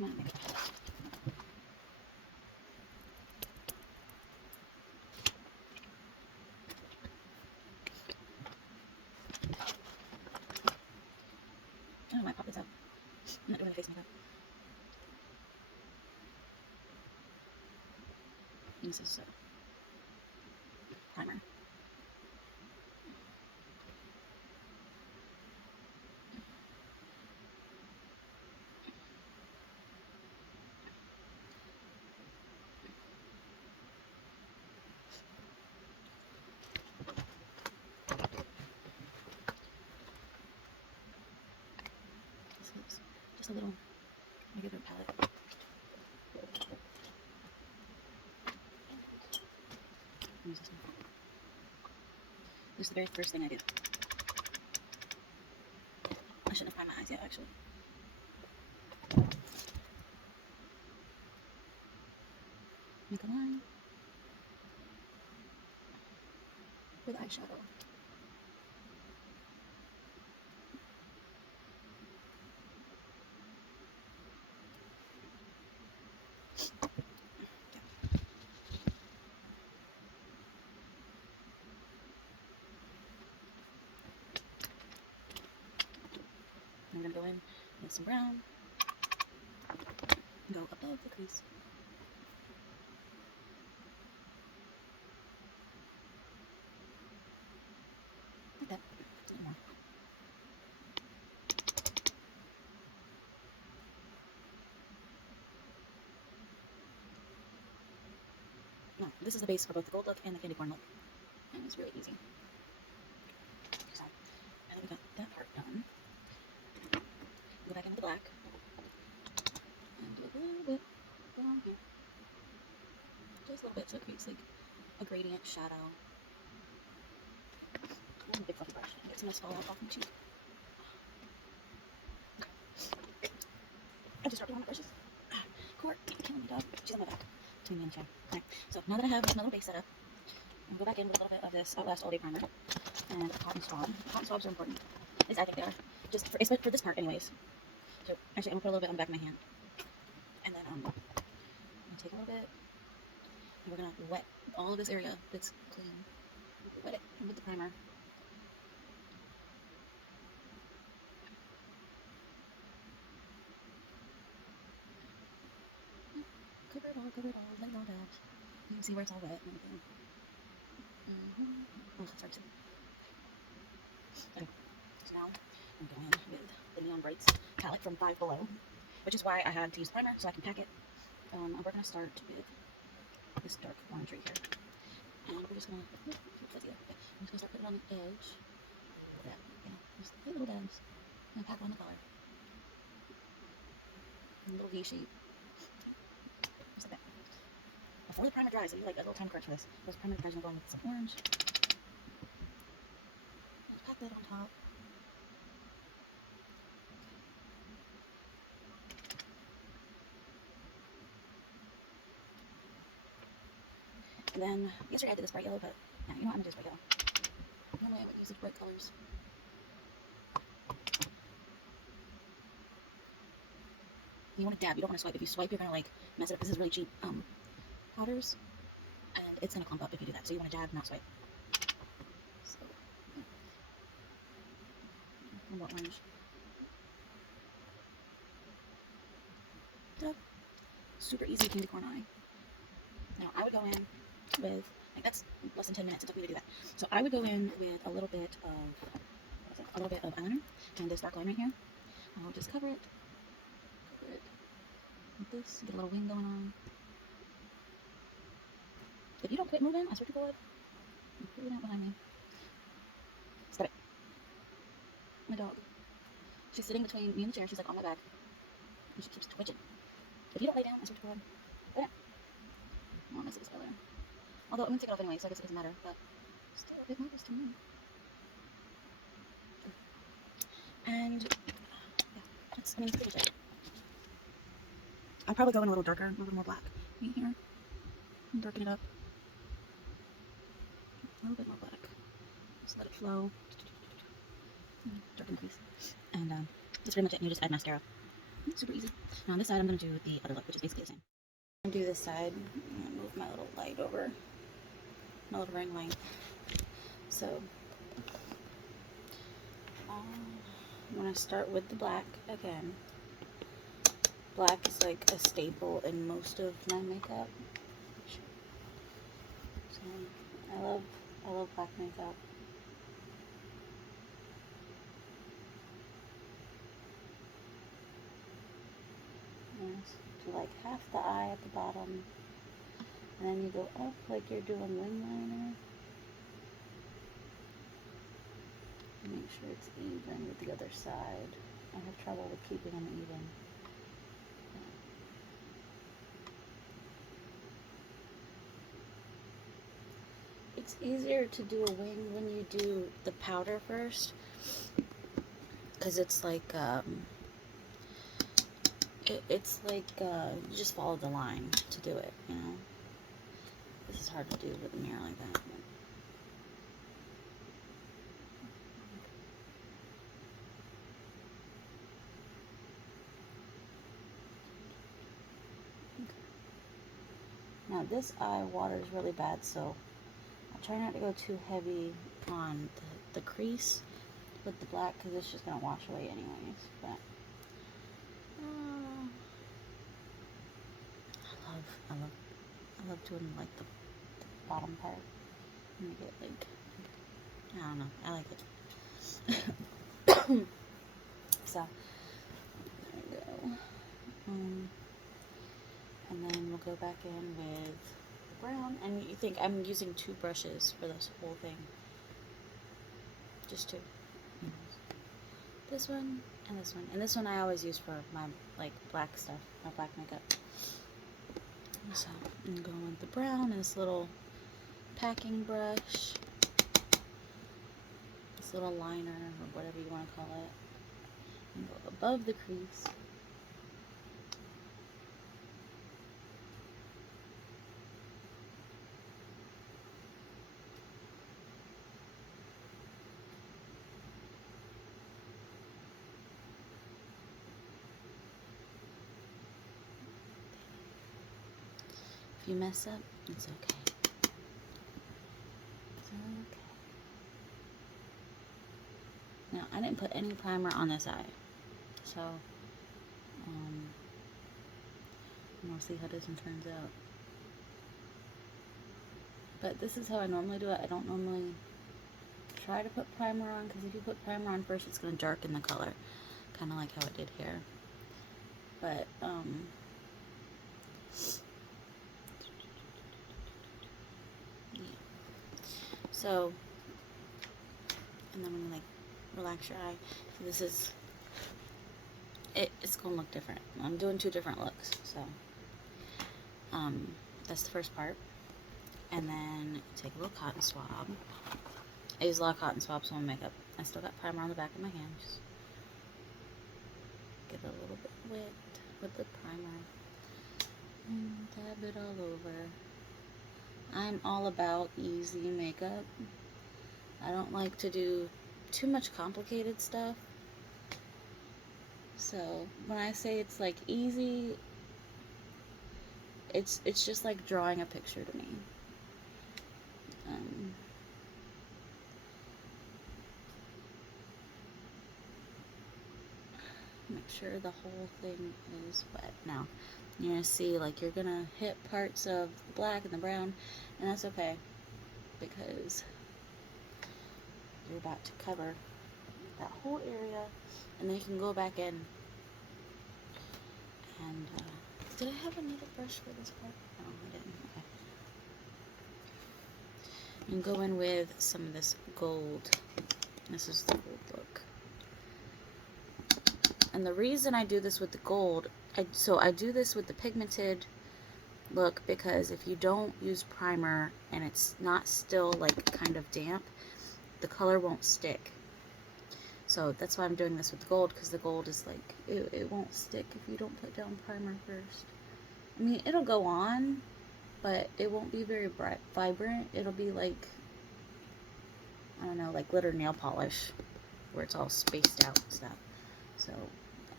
my makeup. Oh, my pop this out. I'm not doing face makeup. And this is primer. This is just a little regular palette. Use this one. This is the very first thing I do. I shouldn't have primed my eyes yet, actually. Make a line with eyeshadow. I'm going to go in with some brown, go above the crease. Like that. A little more. Now, this is the base for both the gold look and the candy corn look. And it's really easy. So, and then we got that part done. Go back in with the black. And do a little bit down here. Just a little bit so it creates like a gradient shadow. And a big fluffy brush. Get some nice fallout off my cheek. Okay. I just started on my brushes. Court, killing me, dog. She's on my back. Between me and the chair. Alright, so now that I have another base set up, I'm going to go back in with a little bit of this Outlast All Day Primer and a cotton swab. Cotton swabs are important. At least I think they are. Just for this part, anyways. So actually, I'm going to put a little bit on the back of my hand. And then I'm going to take a little bit, and we're going to wet all of this area that's clean. Wet it with the primer. Cover it all, lay it all down. You can see where it's all wet and everything. Oh, it's hard to see. Okay, so now I'm going with the Neon Brights palette from Five Below, which is why I had to use primer so I can pack it. We're going to start with this dark orange right here. And we're just going to, I'm just going to start putting it on the edge. Yeah, just little dabs. And pack on the color. And a little V shape. Just like that. Before the primer dries, I do like a little time crunch for this. Because primer dries, I'm going with some orange. And pack that on top. And then, yesterday I did this bright yellow, but yeah, you know what, I'm going to do this bright yellow. Normally I would use the bright colors. You want to dab, you don't want to swipe. If you swipe, you're going to like mess it up. This is really cheap powders, and it's going to clump up if you do that. So you want to dab, not swipe. So, yeah. More orange. Dab. Super easy candy corn eye. Now I would go in with, like, that's less than 10 minutes it took me to do that. So I would go in with a little bit of eyeliner and this dark line right here. I will just cover it with this, get a little wing going on. If you don't quit moving, I swear to God, I'm putting it out behind me. Stop it. My dog. She's sitting between me and the chair. She's like on my back. And she keeps twitching. If you don't lay down, I swear to God. Lay down. I won't mess it this color. Although I'm going to take it off anyway, so I guess it doesn't matter. But still, it matters to me. And yeah, that's pretty much it. I'll probably go in a little darker, a little more black right here. And darken it up. A little bit more black. Just let it flow. Darken the crease. And that's pretty much it. And you just add mascara. Super easy. Now on this side, I'm going to do the other look, which is basically the same. I'm going to do this side. I'm going to move my little light over, my little ring light. So I'm going to start with the black again. Black is like a staple in most of my makeup. So I love black makeup. Do like half the eye at the bottom, and then you go up like you're doing wing liner. Make sure it's even with the other side. I have trouble with keeping them even. It's easier to do a wing when you do the powder first, because it's like you just follow the line to do it, you know. This is hard to do with a mirror like that. Now this eye waters really bad, so I'll try not to go too heavy on the crease with the black, because it's just going to wash away anyways. But I love doing like the bottom part. Make it like, I don't know, I like it. So there we go. And then we'll go back in with the brown. And you think I'm using 2 brushes for this whole thing? Just 2. This one and this one. And this one I always use for my like black stuff, my black makeup. So I'm going with the brown and this little packing brush, this little liner or whatever you want to call it, and go above the crease. If you mess up, it's okay. It's okay. Now, I didn't put any primer on this eye, so we'll see how this one turns out. But this is how I normally do it. I don't normally try to put primer on, because if you put primer on first, it's going to darken the color, kind of like how it did here. But yeah. So, and then I'm gonna like relax your eye. So this is it. It's gonna look different. I'm doing 2 different looks. So that's the first part. And then take a little cotton swab. I use a lot of cotton swabs on my makeup. I still got primer on the back of my hand. Just get a little bit wet with the primer and dab it all over. I'm all about easy makeup. I don't like to do too much complicated stuff. So when I say it's like easy, it's just like drawing a picture to me. Make sure the whole thing is wet. Now you're gonna see like you're gonna hit parts of the black and the brown, and that's okay, because you're about to cover that whole area, and then you can go back in and did I have another brush for this part? No, I didn't. Okay. You can go in with some of this gold. This is the gold look. And the reason I do this with the gold, I do this with the pigmented look, because if you don't use primer and it's not still like kind of damp, the color won't stick. So that's why I'm doing this with the gold, because the gold is like, it won't stick if you don't put down primer first. I mean, it'll go on, but it won't be very bright, vibrant. It'll be like, I don't know, like glitter nail polish, where it's all spaced out and stuff. So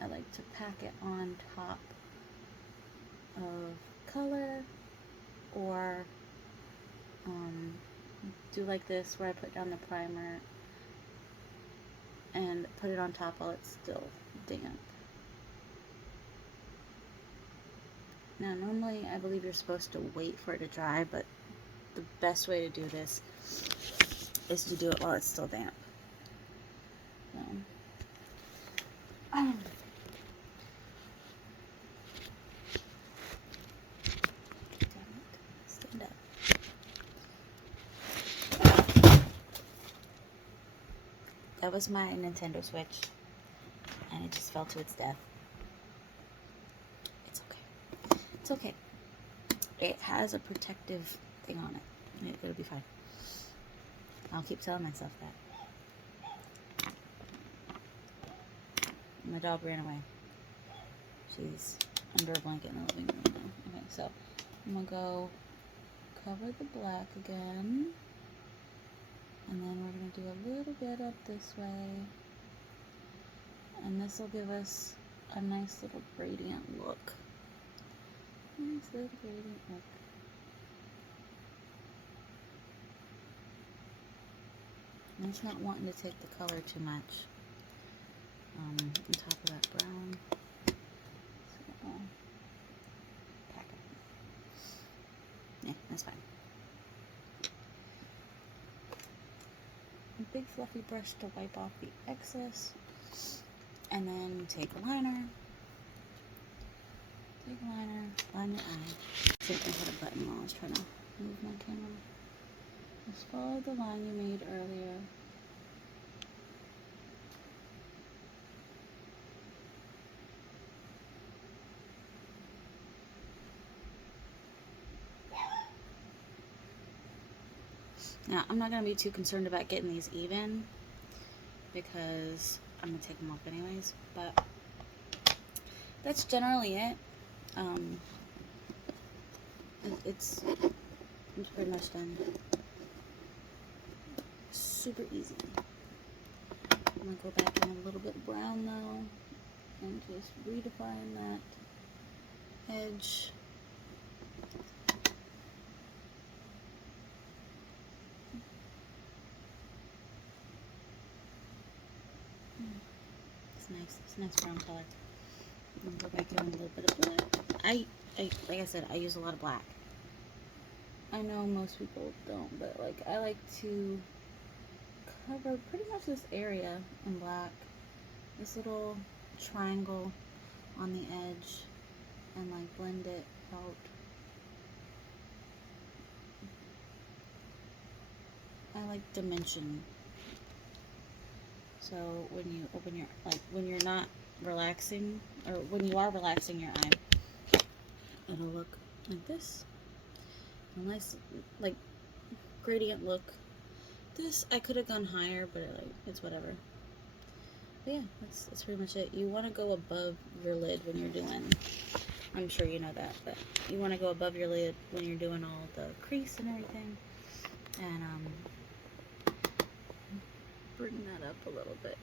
I like to pack it on top of color, or do like this where I put down the primer and put it on top while it's still damp. Now normally I believe you're supposed to wait for it to dry, but the best way to do this is to do it while it's still damp. So, stand up. That was my Nintendo Switch, and it just fell to its death. It's okay. It's okay. It has a protective thing on it. It'll be fine. I'll keep telling myself that. My dog ran away. She's under a blanket in the living room now. Okay, so I'm gonna go cover the black again. And then we're going to do a little bit up this way. And this will give us a nice little gradient look. Nice little gradient look. I'm just not wanting to take the color too much on top of that brown. So, pack it. Yeah, that's fine. Big fluffy brush to wipe off the excess, and then take a liner, line your eye. I think I hit a button while I was trying to move my camera. Just follow the line you made earlier. Now, I'm not going to be too concerned about getting these even, because I'm going to take them off anyways, but that's generally it. It's pretty much done. Super easy. I'm going to go back in a little bit brown now, and just redefine that edge. It's a nice brown color. I'm gonna go back in a little bit of black. Like I said, I use a lot of black. I know most people don't, but like I like to cover pretty much this area in black. This little triangle on the edge, and like blend it out. I like dimension. So when you open your, when you're not relaxing, or when you are relaxing your eye, it'll look like this. A nice, like, gradient look. This, I could have gone higher, but it's whatever. But yeah, that's pretty much it. You want to go above your lid when you're doing, I'm sure you know that, but you want to go above your lid when you're doing all the crease and everything. And, bring that up a little bit.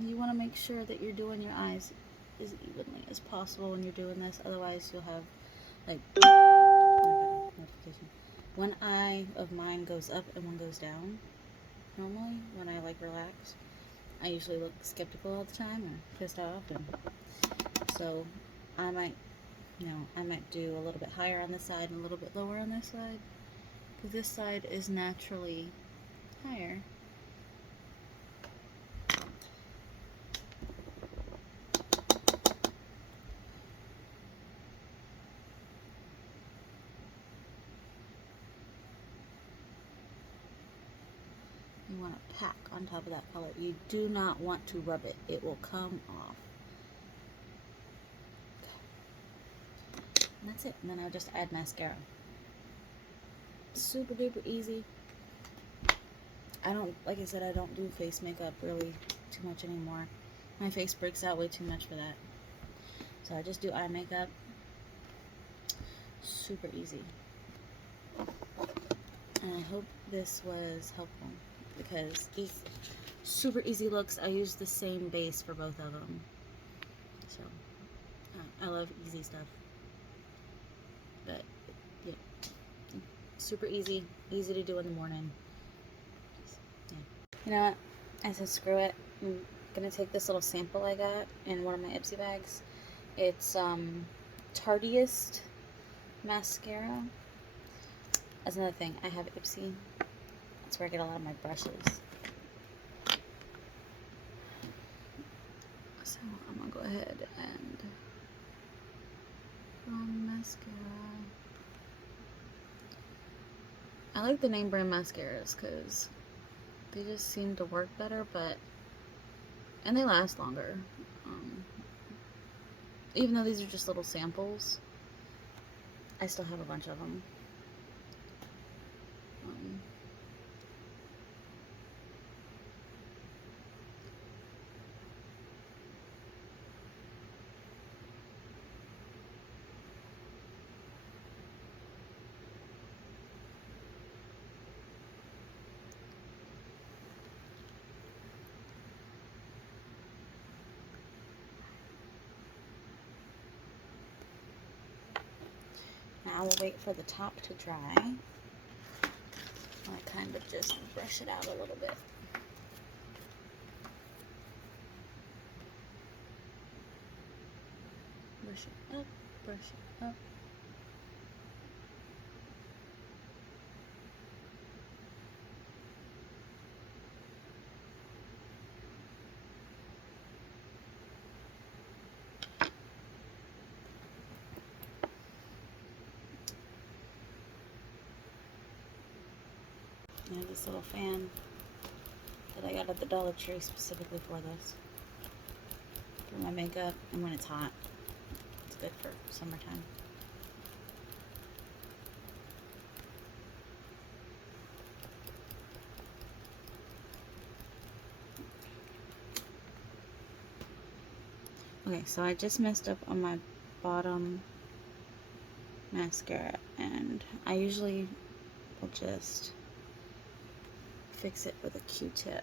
You want to make sure that you're doing your eyes as evenly as possible when you're doing this, otherwise you'll have like notification. One eye of mine goes up and one goes down. Normally, when I like relax, I usually look skeptical all the time or pissed off, and so I might do a little bit higher on this side and a little bit lower on this side, because this side is naturally higher. You want to pack on top of that color. You do not want to rub it. It will come off. And that's it. And then I'll just add mascara. Super duper easy. Like I said, I don't do face makeup really too much anymore. My face breaks out way too much for that. So I just do eye makeup. Super easy. And I hope this was helpful because these super easy looks, I use the same base for both of them. So, I love easy stuff. But, yeah, super easy to do in the morning. Yeah. You know what? I said screw it. I'm gonna take this little sample I got in one of my Ipsy bags. It's Tardiest mascara. That's another thing. I have Ipsy. That's where I get a lot of my brushes. So I'm gonna go ahead and put on mascara. I like the name brand mascaras because they just seem to work better, and they last longer. Even though these are just little samples, I still have a bunch of them. Now I will wait for the top to dry. I kind of just brush it out a little bit. Brush it up, brush it up. I have this little fan that I got at the Dollar Tree specifically for this. For my makeup, and when it's hot, it's good for summertime. Okay, so I just messed up on my bottom mascara, and I usually will just fix it with a Q-tip.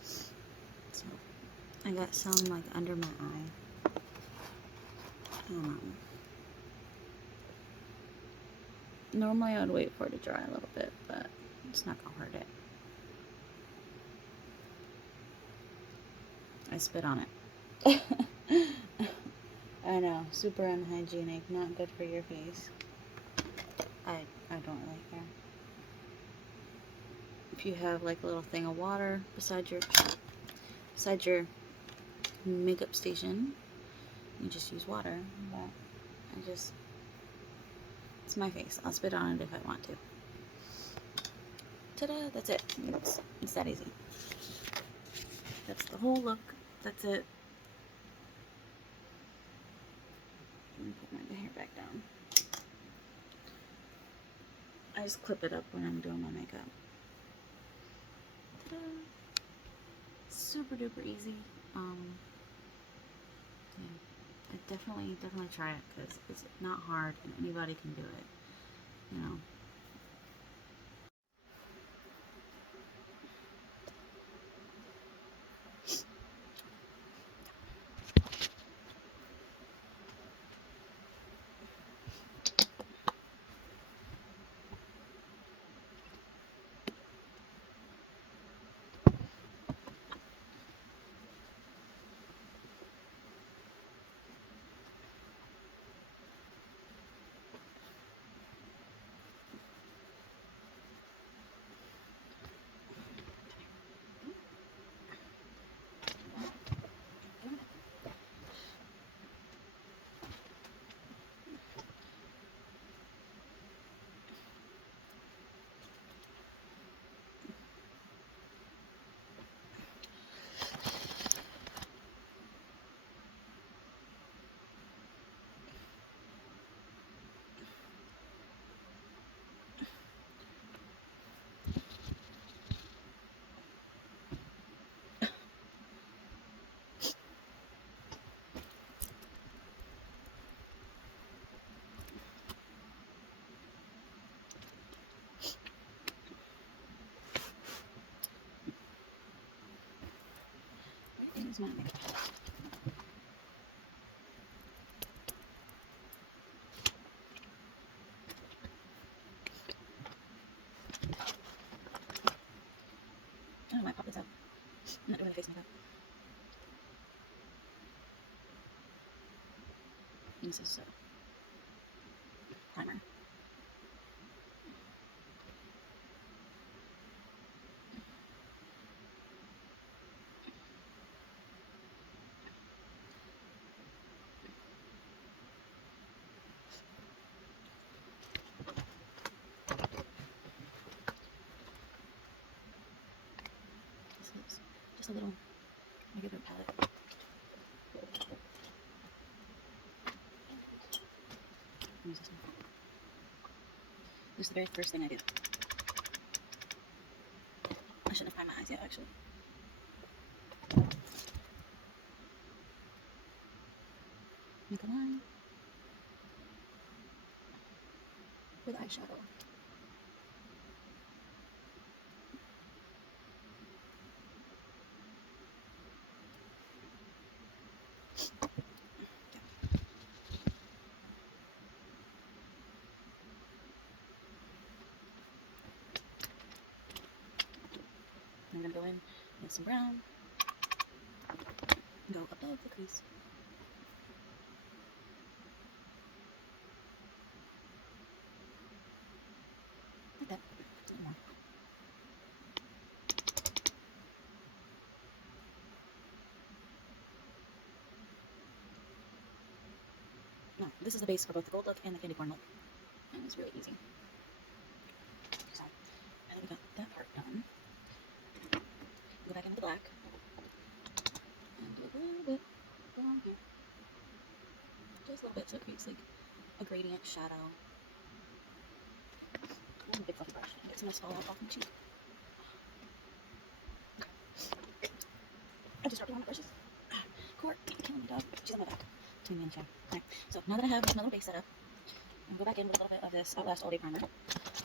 So I got some like under my eye. Normally I would wait for it to dry a little bit, but it's not gonna hurt it. I spit on it. I know, super unhygienic, not good for your face. I don't really care. If you have like a little thing of water beside your makeup station, you just use water. But it's my face. I'll spit on it if I want to. Ta-da! That's it. It's that easy. That's the whole look. That's it. Let me put my hair back down. I just clip it up when I'm doing my makeup. Ta-da! Super duper easy. Yeah, I definitely try it because it's not hard and anybody can do it. You know. my makeup. I don't know why I popped this out. I'm not doing any face makeup. And this is primer. This is just a little regular palette. Use this one. This is the very first thing I do. I shouldn't have primed my eyes yet, actually. Make a line with eyeshadow. I'm going to go in with some brown, go above the crease. Like that. A little more. Now, this is the base for both the gold look and the candy corn look. And it's really easy. So, now that we got that part done, go back into the black and do a little bit along here. Just a little bit so it creates like a gradient shadow. And a big fluffy brush. Get some nice fallout off my cheek. Okay. I just dropped one of my brushes. Court, killing me, dog. She's on my back. Between me and the chair. Okay. So now that I have my little base set up, I'm going to go back in with a little bit of this Outlast All Day Primer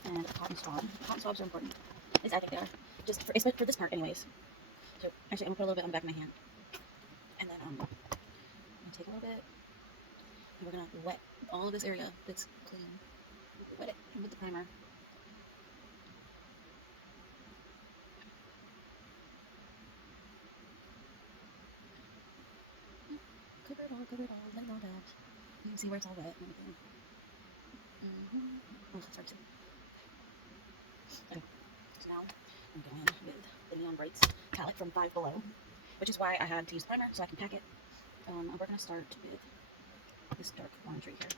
and cotton swab. Cotton swabs are important. At least I think they are. Just for this part, anyways. So actually, I'm gonna put a little bit on the back of my hand, and then I'm gonna take a little bit, and we're gonna wet all of this area that's clean. Wet it with the primer. Cover it all, let it all down. You can see where it's all wet and everything. Oh, it's hard to see. Okay, so now I'm going with the Neon Brights palette from Five Below, which is why I had to use primer so I can pack it. We're going to start with this dark orange right here.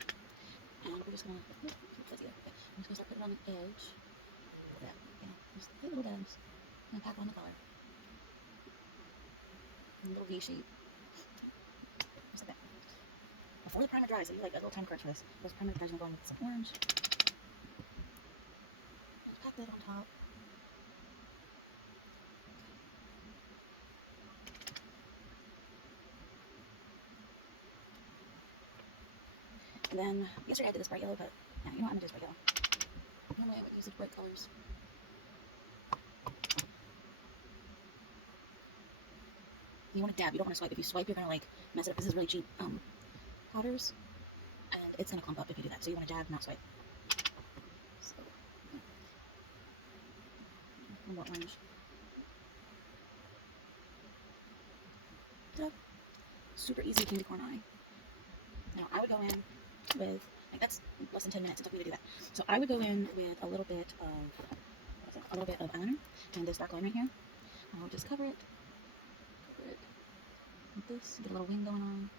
And we're just going to, okay. I'm just going to start putting it on the edge. Like that. Yeah, just little dabs. And pack on the color. A little V shape. Just like that. Before the primer dries, I do like a little time crunch for this. Because primer dries, I'm going with some orange. And pack that on top. And then, yesterday I did this bright yellow, but yeah, you know what, I'm going to do this bright yellow. Normally I would use the bright colors. You want to dab, you don't want to swipe. If you swipe, you're going to like mess it up. This is really cheap powders, and it's going to clump up if you do that. So you want to dab, not swipe. So, yeah. More orange. Dab. Super easy candy corn eye. Now I would go in with, like, that's less than 10 minutes it took me to do that. So I would go in with a little bit of eyeliner and this dark line right here. I will just cover it with this, get a little wing going on.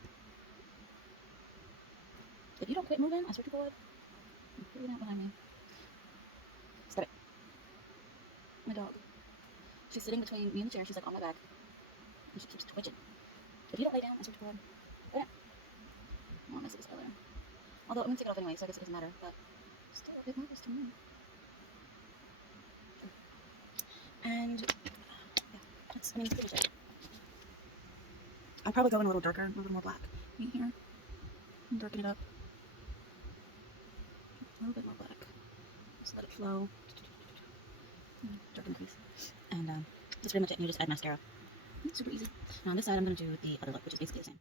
If you don't quit moving, I swear to God, I'm putting it behind me. Stop it. My dog. She's sitting between me and the chair, she's like on my back, and she keeps twitching. If you don't lay down, I swear to God, lay down. I won't mess with this color. Although I'm going to take it off anyway, so I guess it doesn't matter, but still a bit nervous to me. And, yeah, that's pretty much it. I'll probably go in a little darker, a little more black right here, and darken it up. A little bit more black. Just let it flow. Darken the crease. And that's pretty much it. And you just add mascara. Super easy. Now on this side, I'm going to do the other look, which is basically the same.